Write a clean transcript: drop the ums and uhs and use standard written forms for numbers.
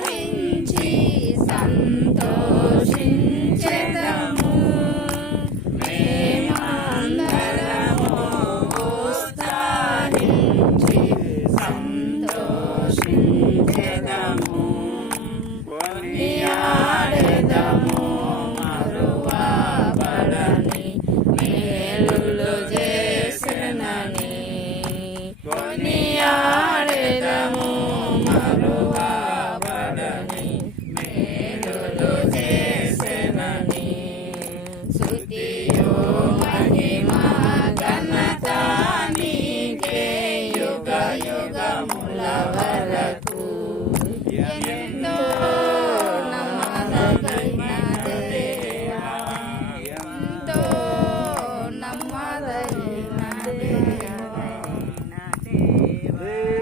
ఉత్సాహించి సంతోషించెదము. మేమందరము ఉత్సాహించి సంతోషించెదము. కొనియాడెదము మరువబడని మేలులు చేసెనని. కొనియాడెదము మరువబడని మేలులు చేసెనని. స్తుతియు మహిమ ఘనత నీకే యుగ యుగముల వరకు.